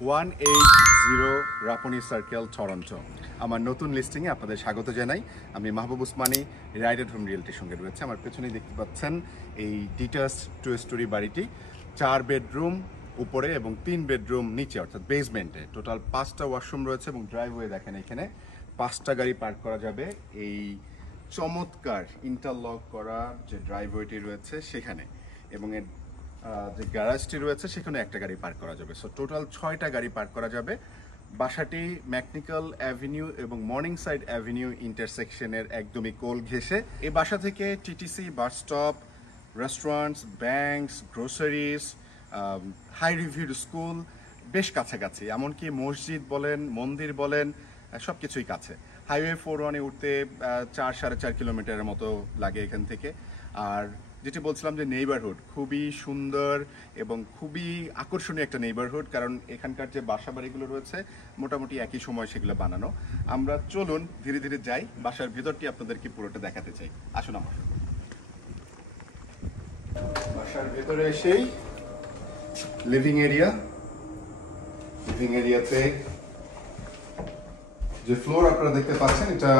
180 রাপনি circle Toronto. আমার নতুন লিস্টিংয়ে আপনাদের স্বাগত জানাই। আমি মাহবুব উসমানী, রাইডেড হোম রিয়েলটির সঙ্গে রয়েছে। আমার পেছনেই দেখতে পাচ্ছেন এই ডিটাচ 2 স্টোরি বাড়িটি। 4 বেডরুম উপরে এবং 3 বেডরুম নিচে, অর্থাৎ বেসমেন্টে। টোটাল 5টা ওয়াশরুম রয়েছে এবং ড্রাইভওয়ে দেখেন এখানে 5টা গাড়ি পার্ক করা যাবে এই চমৎকার ইন্টারলক করা যে ড্রাইভওয়েটি রয়েছে সেখানে, এবং এর যে গ্যারাজটি রয়েছে সেখানে একটা গাড়ি পার্ক করা যাবে। সো টোটাল 6টা গাড়ি পার্ক করা যাবে। বাসাটি ম্যাকনিক্যাল অ্যাভিনিউ এবং মর্নিং সাইড অ্যাভিনিউ ইন্টারসেকশনের একদমই কোল ঘেঁষে। এই বাসা থেকে TTC, bus stop, restaurants, banks, groceries, high reviewed school বেশ কাছাকাছি। এমনকি মসজিদ বলেন, মন্দির বলেন, সব কিছুই কাছে। হাইওয়ে 4-1-এ উঠতে 4-4.5 কিলোমিটারের মতো লাগে এখান থেকে। আর যেটি বলছিলাম যে নেইবারহুড খুবই সুন্দর এবং খুবই আকর্ষণীয় একটা নেইবারহুড, কারণ এখানকার যে বাসা বাড়িগুলো রয়েছে মোটামুটি একই সময় সেগুলো বানানো। আমরা চলুন ধীরে ধীরে যাই, বাসার ভেতরটি আপনাদেরকে পুরোটা দেখাতে চাই। আসুন আমার বাসার ভেতরে এসেই লিভিং এরিয়াতে যে ফ্লোর আপনারা দেখতে পাচ্ছেন, এটা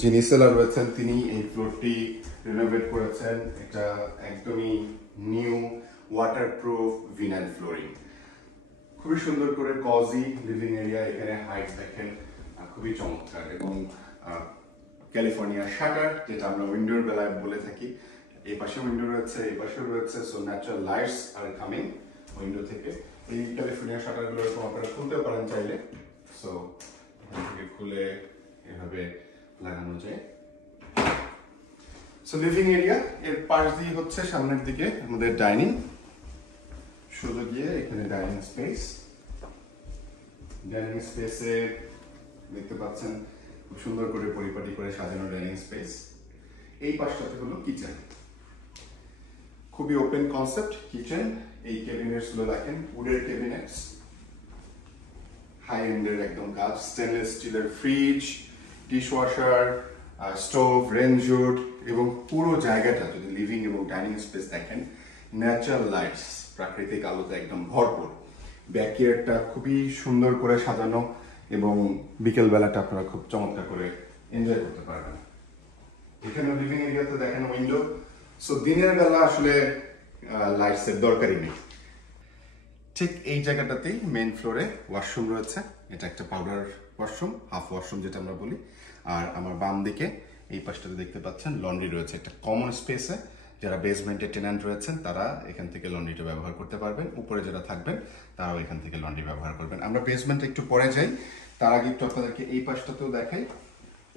যিনি সেলার রয়েছেন তিনি এই ফ্লোরটি রিনোভেট করেছেন। এটা একদমই নিউ ওয়াটারপ্রুফ ভিনাইল ফ্লোরিং, খুবই সুন্দর করে কজি লিভিং এরিয়া। এখানে হাইট দেখেন খুবই চমৎকার, এবং ক্যালিফোর্নিয়া শাটার, যেটা আমরা উইন্ডোর বেলায় বলে থাকি। এই পাশে উইন্ডো রয়েছে, এই পাশেও রয়েছে। So natural lights are coming window থেকে। এই ক্যালিফোর্নিয়া শাটারগুলো এরকম আপনারা খুলতে পারেন চাইলে। সো খুলে এভাবে লাগানো যায়। সো লিভিং এরিয়া, এর পাশ দিয়ে হচ্ছে সামনের দিকে আমাদের ডাইনিং। সোজা গিয়ে এখানে ডাইনিং স্পেসে দেখতে পাচ্ছেন খুব সুন্দর করে পরিপাটি করে সাজানো ডাইনিং স্পেস। এই পাশটাতে হলো কিচেন, খুবই ওপেন কনসেপ্ট কিচেন। এই ক্যাবিনেটস গুলো দেখেন উডের ক্যাবিনেটস, হাই এন্ডের একদম কাজ। স্টেনলেস স্টিলের fridge, dishwasher, stove, range hood, এবং পুরো জায়গাটা যদি লিভিং এবং ডাইনিং স্পেস দেখেন, ন্যাচারাল লাইটস, প্রাকৃতিক আলোতে একদম ভরপুর। ব্যাকইয়ার্ডটা খুবই সুন্দর করে সাজানো, এবং বিকেল বেলাটা আপনারা খুব চমৎকার করে এনজয় করতে পারবেন। এখানে লিভিং এরিয়াতে দেখেন উইন্ডো। সো দিনের বেলা আসলে লাইটস এর দরকারই নেই। ঠিক এই জায়গাটাতেই মেইন ফ্লোরে ওয়াশরুম রয়েছে। এটা একটা পাউডার ওয়াশরুম, হাফ ওয়াশরুম যেটা আমরা বলি। আর আমার বাম দিকে এই পাশটাতে দেখতে পাচ্ছেন লন্ড্রি রয়েছে একটা কমন স্পেসে। যারা বেসমেন্টে টেন্যান্ট রয়েছেন তারা এখান থেকে লন্ড্রিটা ব্যবহার করতে পারবেন। উপরে যারা থাকবেন তারাও এখান থেকে লন্ড্রি ব্যবহার করবেন। আমরা বেসমেন্টে একটু পরে যাই, তার আগে একটু আপনাদেরকে এই পাশটাতেও দেখাই।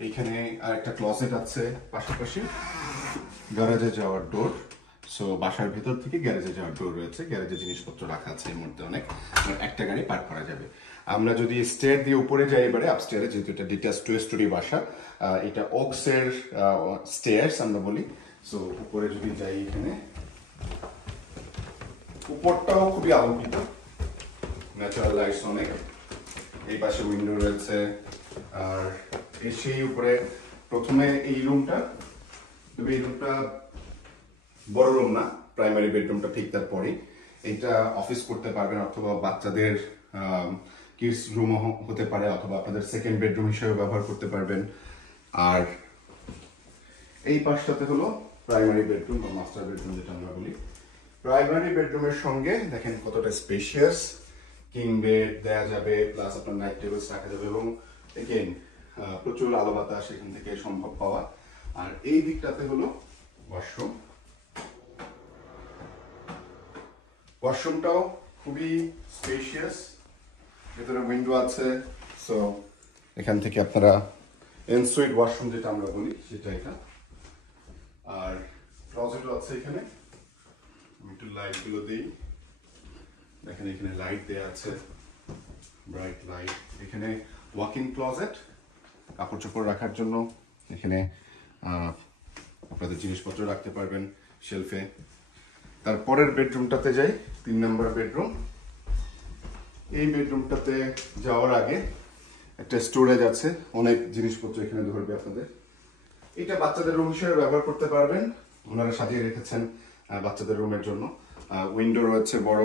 এইখানে আর একটা ক্লসেট আছে পাশাপাশি, গ্যারেজে যাওয়ার ডোর। সো বাসার ভিতর থেকে গ্যারেজে যাওয়ার ডোর রয়েছে। গ্যারেজে জিনিসপত্র রাখা আছে এর মধ্যে অনেক, একটা গাড়ি পার্ক করা যাবে। আমরা যদি স্টেয়ার দিয়ে উপরে যাই এবারে আপস্টেয়ারে, যেহেতু এটা ডিটাচ 2 স্টোরি বাসা, এটা ওকসের স্টেয়ার্স আমরা বলি। সো উপরে যদি যাই, এখানে উপরটাও খুবই আলোকিত, ন্যাচারাল লাইটস অনেক। এই পাশে উইন্ডো রয়েছে। আর এসেই উপরে প্রথমে এই রুমটা, তবে এই রুমটা বড় রুম না, প্রাইমারি বেডরুমটা ঠিক তারপরেই। এটা অফিস করতে পারবেন, অথবা বাচ্চাদের কিডস রুমও হতে পারে, অথবা আপনাদের সেকেন্ড বেডরুম হিসেবে ব্যবহার করতে পারবেন। আর এই পাশটাতে হলো প্রাইমারি বেডরুম বা মাস্টার বেডরুম যেটা আমরা বলি। প্রাইমারি বেডরুমের সঙ্গে দেখেন কতটা স্পেশিয়াস, কিং বেড দেওয়া যাবে, প্লাস আপনার নাইট টেবিলস রাখা যাবে, এবং এগেইন প্রচুর আলো বাতাস এখান থেকে সম্ভব পাওয়া। আর এই দিকটাতে হলো ওয়াশরুম। ওয়াশরুমটাও খুবই স্পেশিয়াস, ভেতরে উইন্ডো আছে। সো এখান থেকে আপনারা এনসুইট ওয়াশরুম যেটা আমরা বলি সেটা এটা। আর ক্লজেটও আছে এখানে। আমি একটু লাইটগুলো দিই, দেখেন এখানে লাইট দেওয়া আছে, ব্রাইট লাইট। এখানে ওয়াক-ইন ক্লজেট, কাপড় চোপড় রাখার জন্য। এখানে আপনাদের জিনিসপত্র রাখতে পারবেন শেলফে। তারপরের বেডরুমটাতে যাই, 3 নম্বর বেডরুম। এই বেডরুমটাতে যাওয়ার আগে একটা স্টোরেজ আছে, অনেক জিনিসপত্র এখানে ধরবে আপনাদের। এটা বাচ্চাদের রুম হিসেবে ব্যবহার করতে পারবেন, ওনারা সাজিয়ে রেখেছেন বাচ্চাদের রুমের জন্য। উইন্ডো রয়েছে বড়,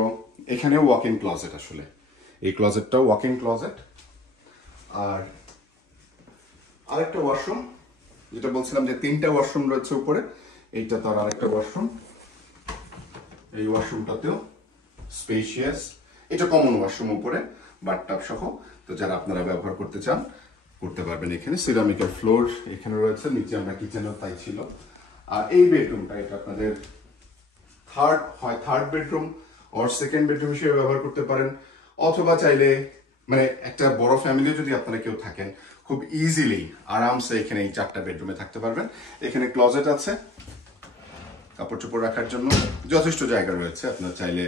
এখানেও ওয়াক ইন ক্লজেট। আসলে এই ক্লোজেটটাও ওয়াক ইন ক্লোজেট। আর আরেকটা ওয়াশরুম, যেটা বলছিলাম যে 3টা ওয়াশরুম রয়েছে উপরে, এইটা তার আরেকটা ওয়াশরুম। এই ওয়াশরুমটাতেও স্পেশিয়াস, এটা কমন ওয়াশরুম উপরে বাথটাব সহ। তো যারা আপনারা ব্যবহার করতে চান করতে পারবেন। এখানে সিরামিকের ফ্লোর এখানে রয়েছে, নিচে আমরা কিচেনও তাই ছিল। আর এই বেডরুমটা, এটা আপনাদের third bedroom or second bedroom হিসেবে ব্যবহার করতে পারেন, অথবা চাইলে মানে একটা বড় ফ্যামিলি যদি আপনারা কেউ থাকেন, খুব ইজিলি আরামসে এখানে এই 4টা বেডরুমে থাকতে পারবেন। এখানে ক্লোজেট আছে কাপড় চোপড় রাখার জন্য, যথেষ্ট জায়গা রয়েছে, আপনারা চাইলে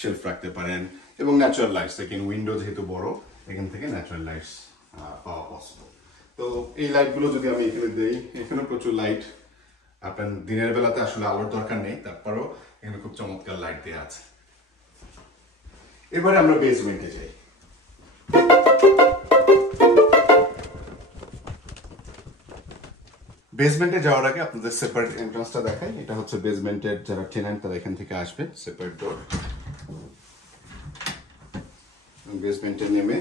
শেলফ রাখতে পারেন। এবং ন্যাচারাল লাইটস, এখানে উইন্ডো যেহেতু বড়, এখান থেকে ন্যাচারাল লাইটস পাওয়া পসিবল। তো এই লাইটগুলো যদি আমি এখানে দেই, এখানে প্রচুর লাইট, আপনার দিনের বেলাতে আসলে আলোর দরকার নেই, তারপরেও এখানে খুব চমৎকার লাইট দেওয়া আছে। এবারে আমরা বেসমেন্টে যাই। বেসমেন্টে যাওয়ার আগে আপনাদের সেপারেট এন্ট্রান্সটা দেখাই। এটা হচ্ছে বেসমেন্টের যারা টেনান্ট তারা এখান থেকে আসবে, সেপারেট ডোর। বেসমেন্টে নেমে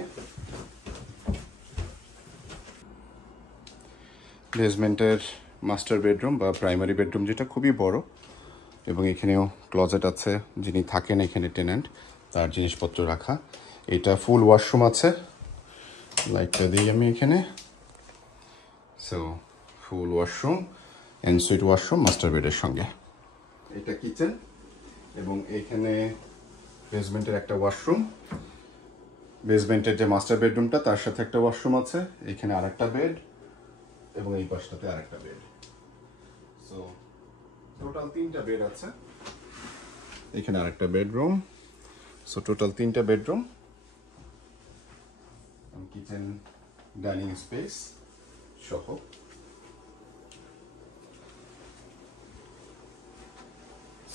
বেসমেন্টের মাস্টার বেডরুম বা প্রাইমারি বেডরুম, যেটা খুবই বড়, এবং এখানেও ক্লোজেট আছে, যিনি থাকেন এখানে টেন্যান্ট তার জিনিসপত্র রাখা। এটা ফুল ওয়াশরুম আছে, লাইটটা দিই আমি এখানে। So full washroom, ensuite washroom master বেডের সঙ্গে। এটা কিচেন, এবং এইখানে বেসমেন্টের একটা ওয়াশরুম। বেসমেন্টের যে মাস্টার বেডরুমটা তার সাথে একটা ওয়াশরুম আছে, এখানে আরেকটা বেড, এবং এই পাশটাতে আরেকটা বেড। সো টোটাল 3টা বেড আছে। এখানে আরেকটা বেডরুম। সো টোটাল 3টা বেডরুম, কিচেন, ডাইনিং স্পেস সহ।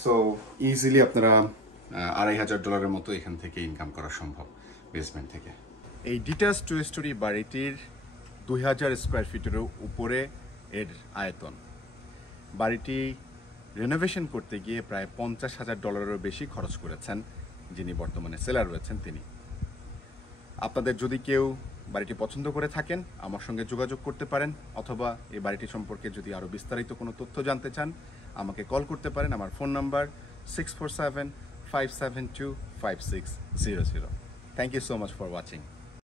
সো ইজিলি আপনারা $2,500 মতো এখান থেকে ইনকাম করা সম্ভব বেসমেন্ট থেকে। এই ডিটাচ 2 স্টোরি বাড়িটির 2000 স্কোয়ার ফিটেরও উপরে এর আয়তন। বাড়িটি রেনোভেশন করতে গিয়ে প্রায় $50,000 বেশি খরচ করেছেন যিনি বর্তমানে সেলার রয়েছেন তিনি। আপনাদের যদি কেউ বাড়িটি পছন্দ করে থাকেন, আমার সঙ্গে যোগাযোগ করতে পারেন, অথবা এই বাড়িটি সম্পর্কে যদি আরও বিস্তারিত কোনো তথ্য জানতে চান আমাকে কল করতে পারেন। আমার phone number 647-572-5600। Thank you so much for watching.